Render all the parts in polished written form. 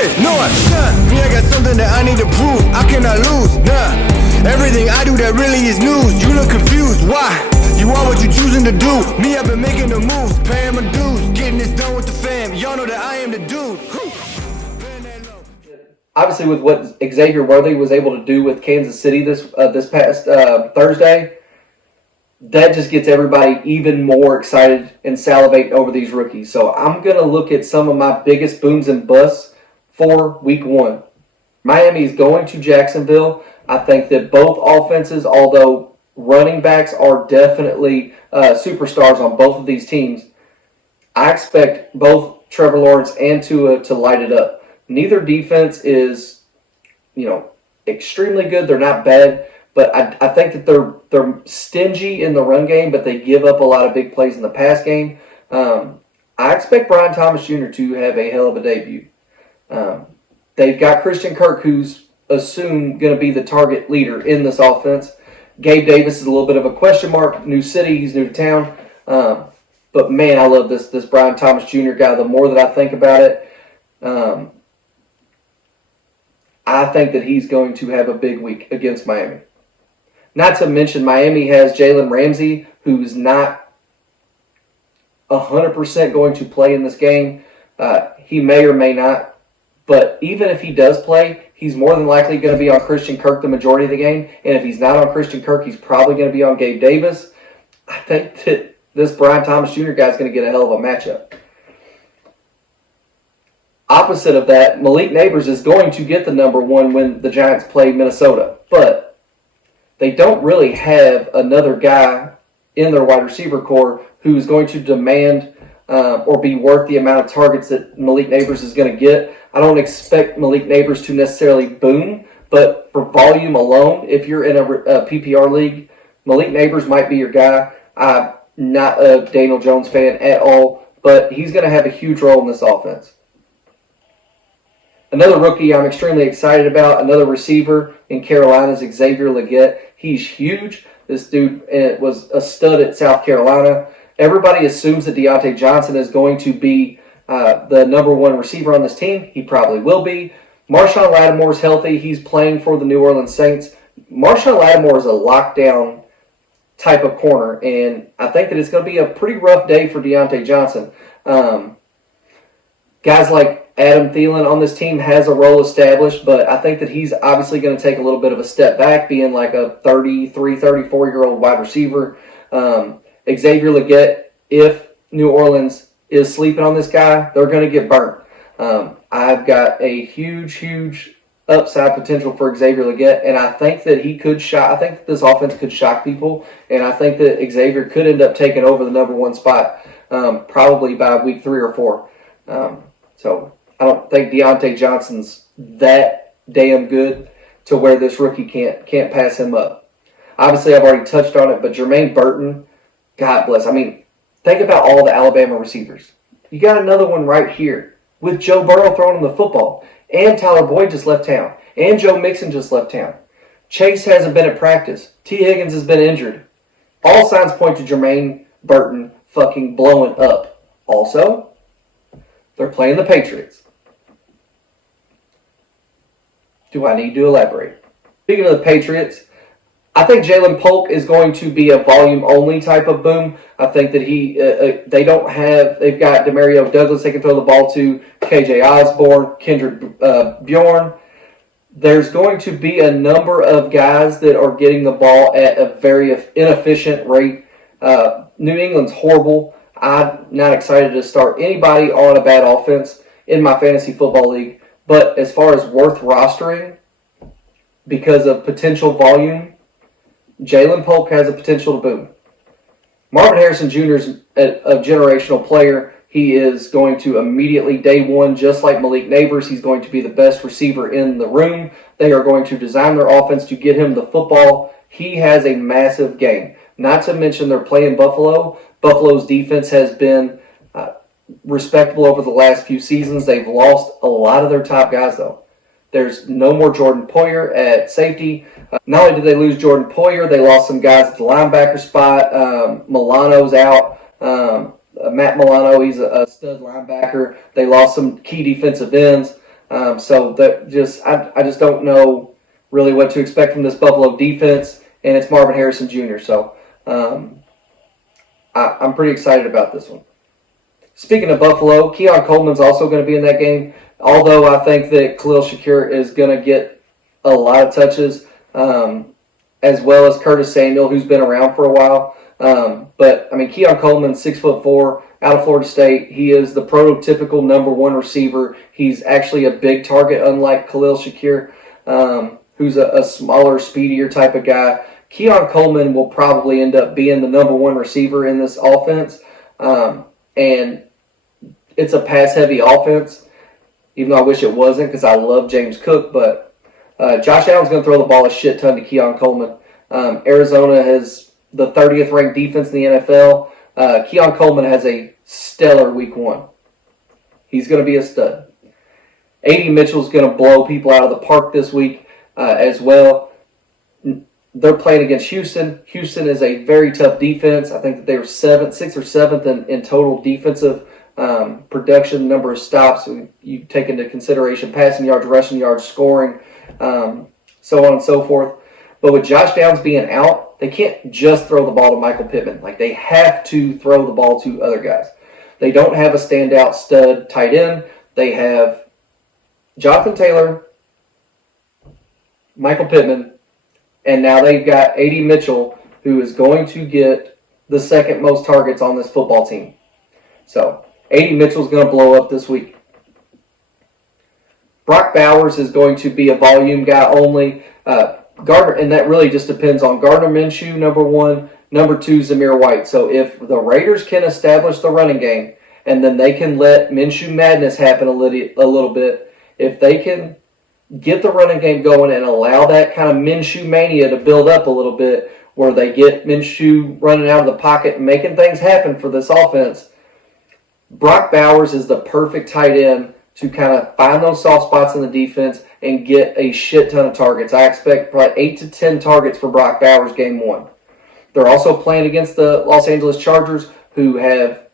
Philly, North, me, I got something that I need to prove. I cannot lose, nah. Everything I do that really is news. You look confused, why? You are what you choosing to do. Me, I've been making the moves, paying my dues, getting this done with the fam. Y'all know that I am the dude. Obviously, with what Xavier Worthy was able to do with Kansas City this past Thursday, that just gets everybody even more excited and salivating over these rookies. So I'm going to look at some of my biggest booms and busts for week one. Miami is going to Jacksonville. I think that both offenses, although running backs are definitely superstars on both of these teams, I expect both Trevor Lawrence and Tua to light it up. Neither defense is, extremely good. They're not bad. But I think that they're stingy in the run game, but they give up a lot of big plays in the pass game. I expect Brian Thomas Jr. to have a hell of a debut. They've got Christian Kirk, who's assumed going to be the target leader in this offense. Gabe Davis is a little bit of a question mark. New city, he's new to town. But man, I love this Brian Thomas Jr. guy. The more that I think about it, I think that he's going to have a big week against Miami. Not to mention, Miami has Jalen Ramsey, who's not 100% going to play in this game. He may or may not. But even if he does play, he's more than likely going to be on Christian Kirk the majority of the game. And if he's not on Christian Kirk, he's probably going to be on Gabe Davis. I think that this Brian Thomas Jr. guy is going to get a hell of a matchup. Opposite of that, Malik Nabers is going to get the number one when the Giants play Minnesota. But they don't really have another guy in their wide receiver core who's going to demand or be worth the amount of targets that Malik Nabers is going to get. I don't expect Malik Nabers to necessarily boom, but for volume alone, if you're in a PPR league, Malik Nabers might be your guy. I'm not a Daniel Jones fan at all, but he's going to have a huge role in this offense. Another rookie I'm extremely excited about, another receiver in Carolina, is Xavier Legette. He's huge. This dude was a stud at South Carolina. Everybody assumes that Deontay Johnson is going to be the number one receiver on this team. He probably will be. Marshawn Lattimore's healthy. He's playing for the New Orleans Saints. Marshawn Lattimore is a lockdown type of corner, and I think that it's going to be a pretty rough day for Deontay Johnson. Guys like Adam Thielen on this team has a role established, but I think that he's obviously going to take a little bit of a step back, being like a 33, 34-year-old wide receiver. Xavier Legette, if New Orleans is sleeping on this guy, they're going to get burnt. I've got a huge upside potential for Xavier Legette, and I think that he could shock. I think that this offense could shock people, and I think that Xavier could end up taking over the number one spot probably by week 3 or 4. So I don't think Deontay Johnson's that damn good to where this rookie can't pass him up. Obviously, I've already touched on it, but Jermaine Burton, God bless. I mean, think about all the Alabama receivers. You got another one right here with Joe Burrow throwing him the football. And Tyler Boyd just left town. And Joe Mixon just left town. Chase hasn't been at practice. T. Higgins has been injured. All signs point to Jermaine Burton fucking blowing up. Also, they're playing the Patriots. Do I need to elaborate? Speaking of the Patriots, I think Jalen Polk is going to be a volume-only type of boom. I think that they've got Demario Douglas they can throw the ball to, KJ Osborne, Kendrick Bourne. There's going to be a number of guys that are getting the ball at a very inefficient rate. New England's horrible. I'm not excited to start anybody on a bad offense in my fantasy football league. But as far as worth rostering, because of potential volume, Jalen Polk has a potential to boom. Marvin Harrison Jr. is a generational player. He is going to immediately, day one, just like Malik Nabers, he's going to be the best receiver in the room. They are going to design their offense to get him the football. He has a massive game. Not to mention they're playing Buffalo. Buffalo's defense has been respectable over the last few seasons. They've lost a lot of their top guys, though. There's no more Jordan Poyer at safety. Not only did they lose Jordan Poyer, they lost some guys at the linebacker spot. Milano's out. Matt Milano, he's a stud linebacker. They lost some key defensive ends. So that just I just don't know really what to expect from this Buffalo defense, and it's Marvin Harrison Jr. So I'm pretty excited about this one. Speaking of Buffalo, Keon Coleman's also going to be in that game. Although I think that Khalil Shakir is going to get a lot of touches, as well as Curtis Samuel, who's been around for a while. But I mean, Keon Coleman, 6'4", out of Florida State. He is the prototypical number one receiver. He's actually a big target, unlike Khalil Shakir, who's a smaller, speedier type of guy. Keon Coleman will probably end up being the number one receiver in this offense, and it's a pass-heavy offense. Even though I wish it wasn't, because I love James Cook, but Josh Allen's going to throw the ball a shit ton to Keon Coleman. Arizona has the 30th ranked defense in the NFL. Keon Coleman has a stellar week 1. He's going to be a stud. A.D. Mitchell's going to blow people out of the park this week as well. They're playing against Houston. Houston is a very tough defense. I think that they were 6th or 7th in total defensive production, number of stops. You take into consideration passing yards, rushing yards, scoring, so on and so forth. But with Josh Downs being out, they can't just throw the ball to Michael Pittman. Like, they have to throw the ball to other guys. They don't have a standout stud tight end. They have Jonathan Taylor, Michael Pittman, and now they've got A.D. Mitchell, who is going to get the second most targets on this football team. So A.D. Mitchell's going to blow up this week. Brock Bowers is going to be a volume guy only. Gardner, and that really just depends on Gardner Minshew, number 1, number 2, Zamir White. So if the Raiders can establish the running game, and then they can let Minshew madness happen a little bit, if they can get the running game going and allow that kind of Minshew mania to build up a little bit, where they get Minshew running out of the pocket and making things happen for this offense, Brock Bowers is the perfect tight end to kind of find those soft spots in the defense and get a shit ton of targets. I expect probably 8 to 10 targets for Brock Bowers game 1. They're also playing against the Los Angeles Chargers, who have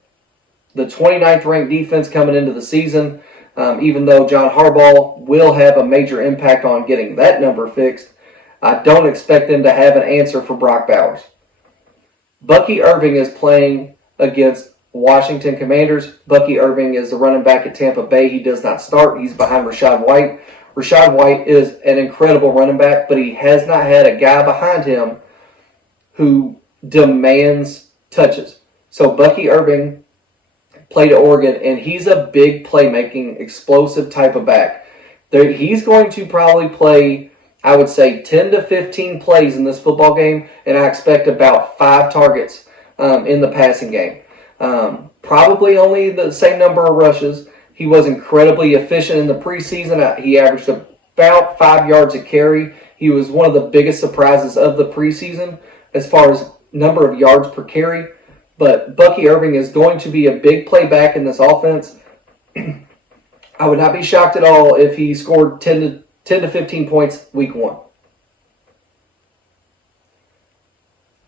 the 29th ranked defense coming into the season. Even though John Harbaugh will have a major impact on getting that number fixed, I don't expect them to have an answer for Brock Bowers. Bucky Irving is playing against Washington Commanders. Bucky Irving is the running back at Tampa Bay. He does not start. He's behind Rachaad White. Rachaad White is an incredible running back, but he has not had a guy behind him who demands touches. So Bucky Irving played at Oregon, and he's a big playmaking, explosive type of back. He's going to probably play, I would say, 10 to 15 plays in this football game, and I expect about 5 targets in the passing game. Probably only the same number of rushes. He was incredibly efficient in the preseason. He averaged about 5 yards a carry. He was one of the biggest surprises of the preseason as far as number of yards per carry. But Bucky Irving is going to be a big play back in this offense. I would not be shocked at all if he scored 10 to 15 points week 1.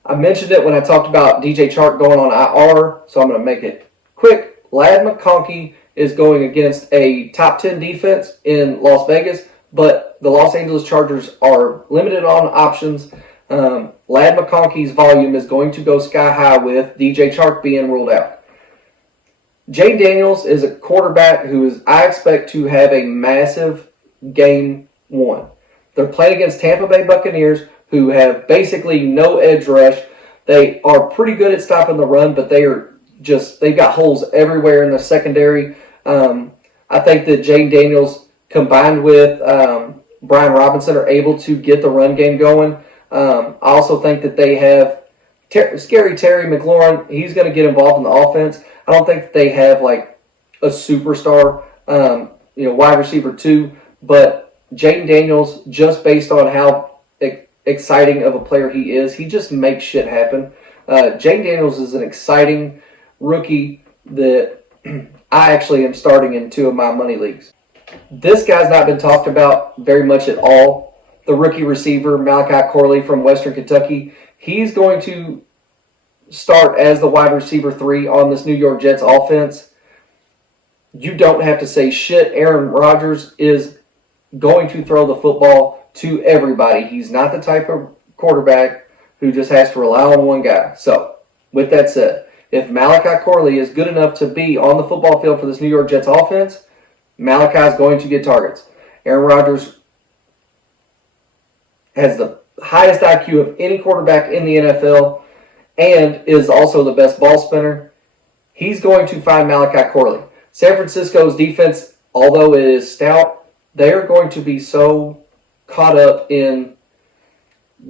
I mentioned it when I talked about DJ Chark going on IR, so I'm going to make it quick. Ladd McConkey is going against a top 10 defense in Las Vegas, but the Los Angeles Chargers are limited on options. Ladd McConkey's volume is going to go sky high with DJ Chark being ruled out. Jay Daniels is a quarterback who I expect to have a massive game 1. They're playing against Tampa Bay Buccaneers, who have basically no edge rush. They are pretty good at stopping the run, but they've got holes everywhere in the secondary. I think that Jay Daniels combined with Brian Robinson are able to get the run game going. I also think that they have Scary Terry McLaurin. He's going to get involved in the offense. I don't think that they have like a superstar, wide receiver 2, but Jaden Daniels, just based on how exciting of a player he is, he just makes shit happen. Jaden Daniels is an exciting rookie that I actually am starting in 2 of my money leagues. This guy's not been talked about very much at all. The rookie receiver, Malachi Corley from Western Kentucky, he's going to start as the wide receiver 3 on this New York Jets offense. you don't have to say shit. Aaron Rodgers is going to throw the football to everybody. He's not the type of quarterback who just has to rely on one guy. So, with that said, if Malachi Corley is good enough to be on the football field for this New York Jets offense, Malachi is going to get targets. Aaron Rodgers has the highest IQ of any quarterback in the NFL and is also the best ball spinner. He's going to find Malachi Corley. San Francisco's defense, although it is stout, they're going to be so caught up in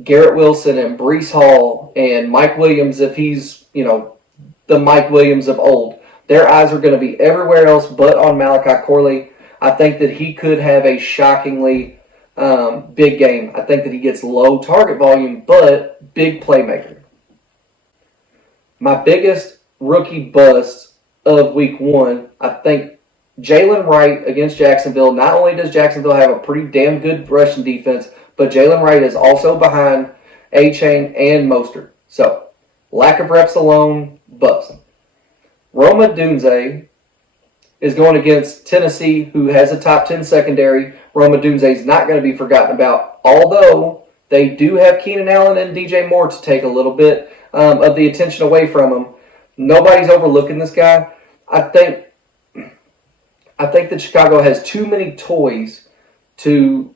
Garrett Wilson and Breece Hall and Mike Williams, if he's, the Mike Williams of old. Their eyes are going to be everywhere else but on Malachi Corley. I think that he could have a shockingly big game. I think that he gets low target volume, but big playmaker. My biggest rookie bust of week 1, I think Jalen Wright against Jacksonville. Not only does Jacksonville have a pretty damn good rushing defense, but Jalen Wright is also behind A-Chain and Mostert. So, lack of reps alone, bust. Rome Odunze is going against Tennessee, who has a top 10 secondary. Rome Odunze is not going to be forgotten about, although they do have Keenan Allen and DJ Moore to take a little bit of the attention away from him. Nobody's overlooking this guy. I think that Chicago has too many toys to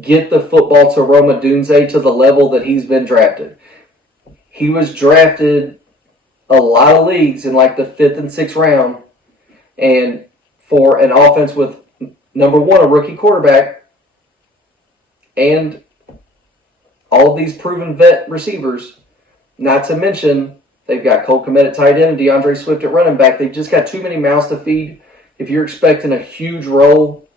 get the football to Rome Odunze to the level that he's been drafted. He was drafted a lot of leagues in like the 5th and 6th round, and for an offense with, number one, a rookie quarterback, and all of these proven vet receivers, not to mention they've got Cole Kmet at tight end and DeAndre Swift at running back. They've just got too many mouths to feed. If you're expecting a huge role,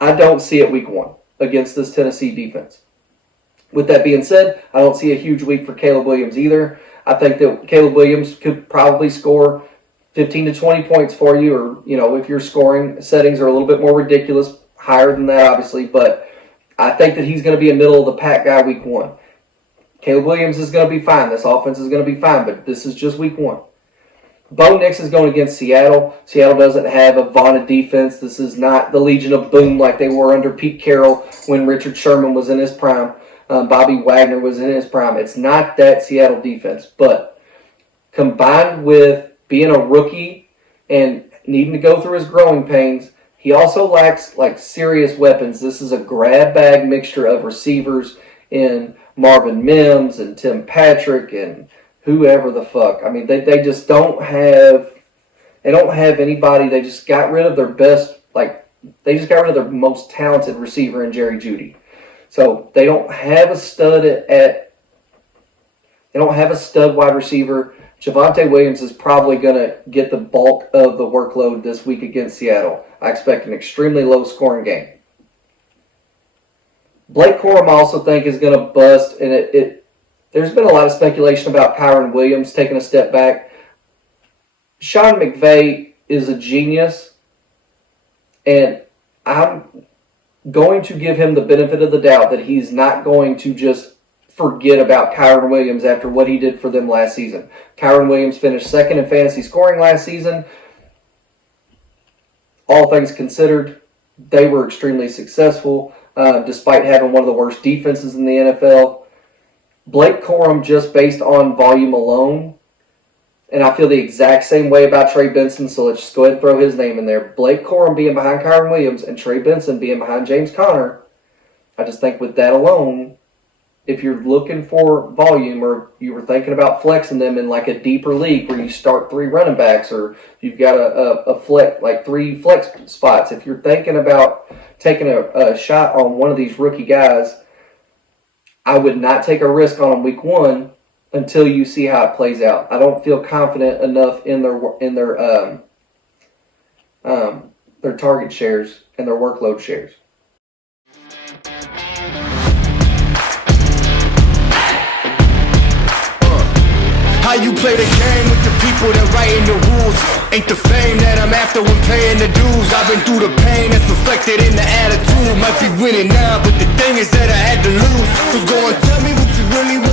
I don't see it week 1 against this Tennessee defense. With that being said, I don't see a huge week for Caleb Williams either. I think that Caleb Williams could probably score 15 to 20 points for you, or, if your scoring settings are a little bit more ridiculous, higher than that, obviously, but I think that he's going to be a middle-of-the-pack guy week 1. Caleb Williams is going to be fine. This offense is going to be fine, but this is just week 1. Bo Nix is going against Seattle. Seattle doesn't have a vaunted defense. This is not the Legion of Boom like they were under Pete Carroll when Richard Sherman was in his prime. Bobby Wagner was in his prime. It's not that Seattle defense, but combined with being a rookie and needing to go through his growing pains, he also lacks serious weapons. This is a grab bag mixture of receivers in Marvin Mims and Tim Patrick and whoever the fuck. I mean, they just don't have anybody. They just got rid of their best, they just got rid of their most talented receiver in Jerry Jeudy. So they don't have a stud they don't have a stud wide receiver. Javonte Williams is probably going to get the bulk of the workload this week against Seattle. I expect an extremely low scoring game. Blake Corum I also think is going to bust, and there's been a lot of speculation about Kyron Williams taking a step back. Sean McVay is a genius, and I'm going to give him the benefit of the doubt that he's not going to just forget about Kyron Williams after what he did for them last season. Kyron Williams finished second in fantasy scoring last season. All things considered, they were extremely successful, despite having one of the worst defenses in the NFL. Blake Corum, just based on volume alone, and I feel the exact same way about Trey Benson, so let's just go ahead and throw his name in there. Blake Corum being behind Kyron Williams and Trey Benson being behind James Conner, I just think with that alone, if you're looking for volume or you were thinking about flexing them in a deeper league where you start 3 running backs or you've got a flex, 3 flex spots, if you're thinking about taking a shot on one of these rookie guys, I would not take a risk on them week 1 until you see how it plays out. I don't feel confident enough in their target shares and their workload shares. How you play the game with the people that writing the rules. Ain't the fame that I'm after when paying the dues. I've been through the pain that's reflected in the attitude. Might be winning now, but the thing is that I had to lose. So go and tell me what you really want.